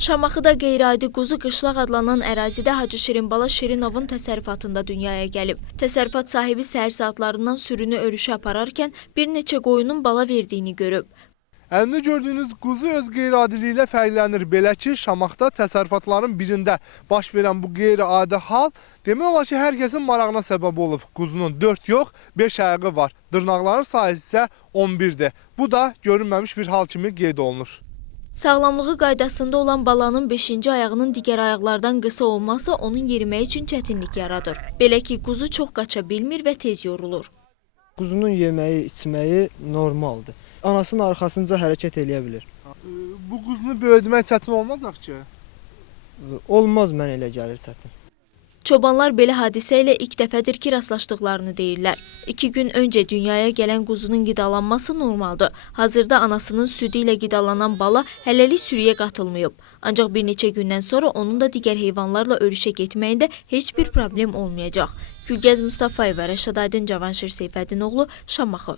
Şamaxıda qeyri-adi quzu qışlaq adlanan ərazidə Hacı Şirinbala Şirinovun təsərrüfatında dünyaya gəlib. Təsərrüfat sahibi səhər saatlarından sürünü örüşə apararkən bir neçə qoyunun bala verdiyini görüb. Əlində gördüyünüz quzu öz qeyri-adiliyi ilə fərqlənir. Belə ki, Şamaxıda təsərrüfatların birində baş verən bu qeyri-adi hal demək olar ki, hər kəsin marağına səbəb olub. Quzunun 4 yox, 5 ayağı var. Dırnaqların sayısı isə 11-dir. Bu da görünməmiş bir hal kimi qeyd olunur. Sağlamlığı qaydasında olan balanın 5-ci ayağının digər ayaqlardan qısa olması onun yerimək üçün çətinlik yaradır. Belə ki, quzu çox qaça bilmir və tez yorulur. Quzunun yeməyi, içməyi normaldır. Anasının arxasınca hərəkət eləyə bilir. Bu quzunu böyütmək çətin olmayacaq ki? Olmaz, mən elə gəlir çətin. Çobanlar belə hadisə ilə ilk dəfədir ki, rastlaşdıqlarını deyirlər. 2 gün öncə dünyaya gələn quzunun qidalanması normaldır. Hazırda anasının südü ilə qidalanan bala hələlik sürüyə qatılmayıb. Ancaq bir neçə gündən sonra onun da digər heyvanlarla örüşə getməyində heç bir problem olmayacaq. Gülgəz Mustafayeva, Rəşad Aydın, Cavanşir Seyfəddinoğlu, Şamaxı.